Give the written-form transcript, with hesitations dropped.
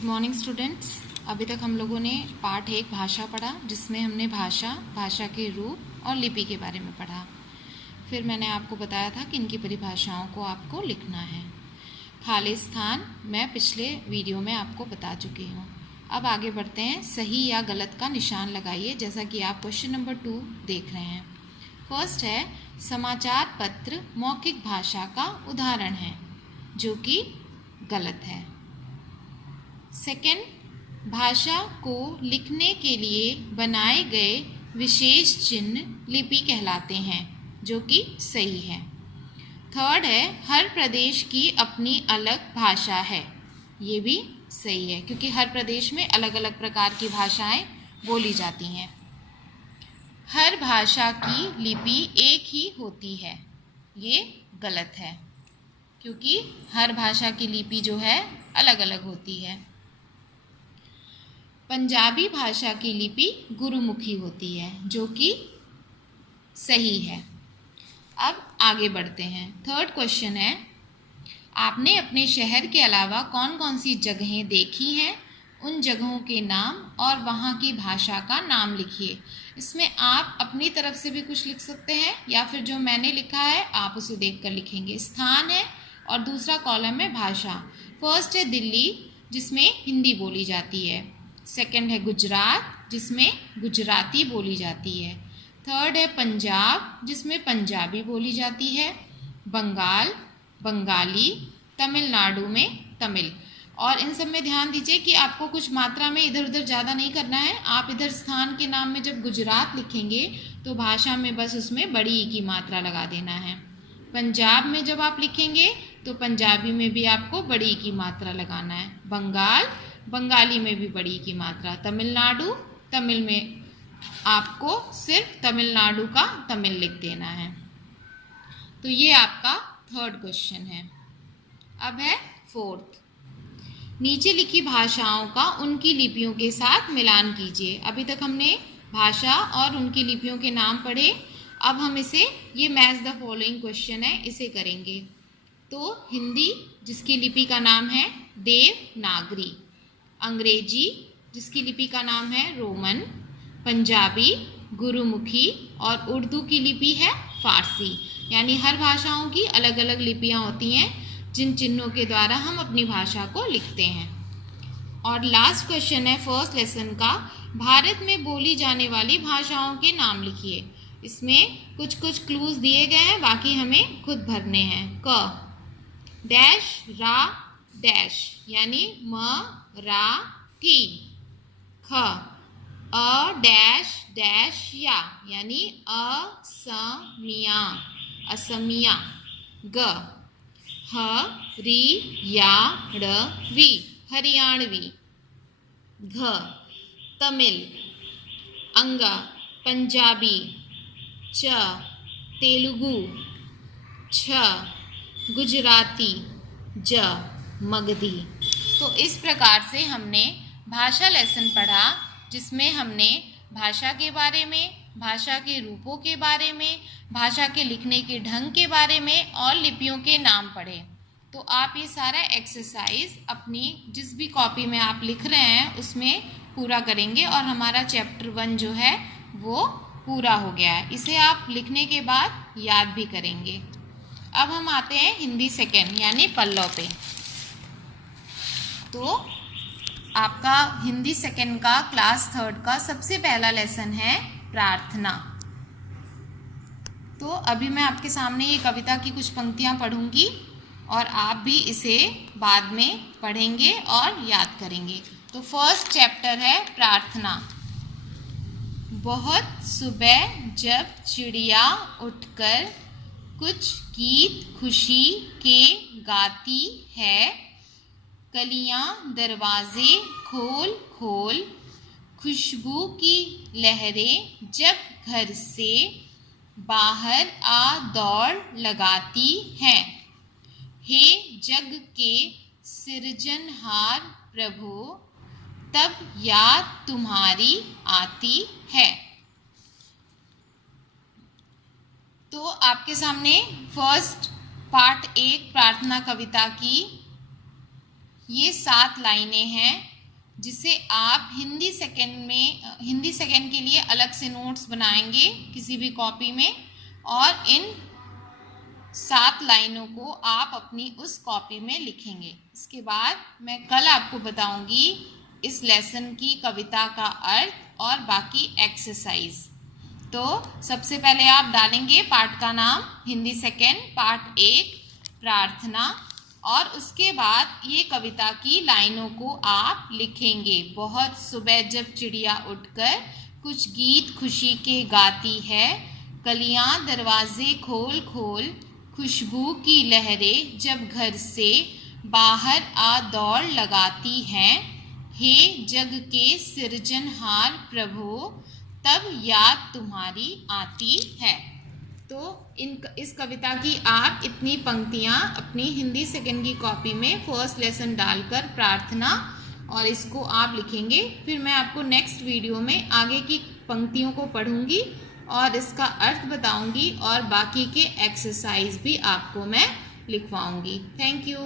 Good morning students. अभी तक हम लोगों ने पार्ट 1 भाषा पढ़ा, जिसमें हमने भाषा के रूप और लिपि के बारे में पढ़ा। फिर मैंने आपको बताया था कि इनकी परिभाषाओं को आपको लिखना है। खाली स्थान मैं पिछले वीडियो में आपको बता चुकी हूँ। अब आगे बढ़ते हैं। सही या गलत का निशान लगाइए, जैसा कि आप क्वेश्चन नंबर 2 देख रहे हैं। फर्स्ट है, समाचार पत्र मौखिक भाषा का उदाहरण है, जो कि गलत है। सेकंड, भाषा को लिखने के लिए बनाए गए विशेष चिन्ह लिपि कहलाते हैं, जो कि सही है। थर्ड है, हर प्रदेश की अपनी अलग भाषा है। ये भी सही है, क्योंकि हर प्रदेश में अलग अलग प्रकार की भाषाएं बोली जाती हैं। हर भाषा की लिपि एक ही होती है। ये गलत है, क्योंकि हर भाषा की लिपि जो है अलग अलग होती है। पंजाबी भाषा की लिपि गुरुमुखी होती है, जो कि सही है। अब आगे बढ़ते हैं। थर्ड क्वेश्चन है, आपने अपने शहर के अलावा कौन कौन सी जगहें देखी हैं? उन जगहों के नाम और वहाँ की भाषा का नाम लिखिए। इसमें आप अपनी तरफ से भी कुछ लिख सकते हैं, या फिर जो मैंने लिखा है आप उसे देखकर लिखेंगे। स्थान है और दूसरा कॉलम है भाषा। फर्स्ट है दिल्ली, जिसमें हिंदी बोली जाती है। सेकंड है गुजरात, जिसमें गुजराती बोली जाती है। थर्ड है पंजाब, जिसमें पंजाबी बोली जाती है। बंगाल बंगाली, तमिलनाडु में तमिल। और इन सब में ध्यान दीजिए कि आपको कुछ मात्रा में इधर उधर ज़्यादा नहीं करना है। आप इधर स्थान के नाम में जब गुजरात लिखेंगे तो भाषा में बस उसमें बड़ी ई की मात्रा लगा देना है। पंजाब में जब आप लिखेंगे तो पंजाबी में भी आपको बड़ी ई की मात्रा लगाना है। बंगाल बंगाली में भी बड़ी की मात्रा। तमिलनाडु तमिल में आपको सिर्फ तमिलनाडु का तमिल लिख देना है। तो ये आपका थर्ड क्वेश्चन है। अब है फोर्थ, नीचे लिखी भाषाओं का उनकी लिपियों के साथ मिलान कीजिए। अभी तक हमने भाषा और उनकी लिपियों के नाम पढ़े। अब हम इसे, ये मैच द फॉलोइंग क्वेश्चन है, इसे करेंगे। तो हिंदी, जिसकी लिपि का नाम है देवनागरी। अंग्रेजी, जिसकी लिपि का नाम है रोमन। पंजाबी गुरुमुखी। और उर्दू की लिपि है फारसी। यानी हर भाषाओं की अलग अलग लिपियां होती हैं, जिन चिन्हों के द्वारा हम अपनी भाषा को लिखते हैं। और लास्ट क्वेश्चन है फर्स्ट लेसन का, भारत में बोली जाने वाली भाषाओं के नाम लिखिए। इसमें कुछ कुछ क्लूज दिए गए हैं, बाकी हमें खुद भरने हैं। क डैश रा डैश, यानी म रा ठी। ख अ डैश डैश या, यानी असमिया असमिया। ग ह री या ड़ वी हरियाणवी। घ तमिल। अंग पंजाबी। च तेलुगु। छ गुजराती। ज मगधी। तो इस प्रकार से हमने भाषा लेसन पढ़ा, जिसमें हमने भाषा के बारे में, भाषा के रूपों के बारे में, भाषा के लिखने के ढंग के बारे में और लिपियों के नाम पढ़े। तो आप ये सारा एक्सरसाइज अपनी जिस भी कॉपी में आप लिख रहे हैं उसमें पूरा करेंगे, और हमारा चैप्टर 1 जो है वो पूरा हो गया है। इसे आप लिखने के बाद याद भी करेंगे। अब हम आते हैं हिंदी सेकेंड यानी पल्लव पे। तो आपका हिंदी सेकेंड का क्लास 3 का सबसे पहला लेसन है प्रार्थना। तो अभी मैं आपके सामने ये कविता की कुछ पंक्तियां पढ़ूंगी, और आप भी इसे बाद में पढ़ेंगे और याद करेंगे। तो फर्स्ट चैप्टर है प्रार्थना। बहुत सुबह जब चिड़िया उठकर कुछ गीत खुशी के गाती है, कलियां दरवाजे खोल खोल, खुशबू की लहरें जब घर से बाहर आ दौड़ लगाती हैं, हे जग के सृजनहार प्रभु, तब याद तुम्हारी आती है। तो आपके सामने फर्स्ट पार्ट 1 प्रार्थना कविता की ये 7 लाइनें हैं जिसे आप हिंदी सेकंड के लिए अलग से नोट्स बनाएंगे किसी भी कॉपी में, और इन 7 लाइनों को आप अपनी उस कॉपी में लिखेंगे। इसके बाद मैं कल आपको बताऊंगी इस लेसन की कविता का अर्थ और बाकी एक्सरसाइज। तो सबसे पहले आप डालेंगे पाठ का नाम हिंदी सेकंड पार्ट 1 प्रार्थना, और उसके बाद ये कविता की लाइनों को आप लिखेंगे। बहुत सुबह जब चिड़िया उठकर कुछ गीत खुशी के गाती है, कलियां दरवाजे खोल खोल खुशबू की लहरें जब घर से बाहर आ दौड़ लगाती हैं, हे जग के सृजनहार प्रभु तब याद तुम्हारी आती है। तो इस कविता की आप इतनी पंक्तियाँ अपनी हिंदी सेकंड की कॉपी में फर्स्ट लेसन डालकर प्रार्थना, और इसको आप लिखेंगे। फिर मैं आपको नेक्स्ट वीडियो में आगे की पंक्तियों को पढ़ूंगी और इसका अर्थ बताऊंगी, और बाकी के एक्सरसाइज भी आपको मैं लिखवाऊंगी। Thank you.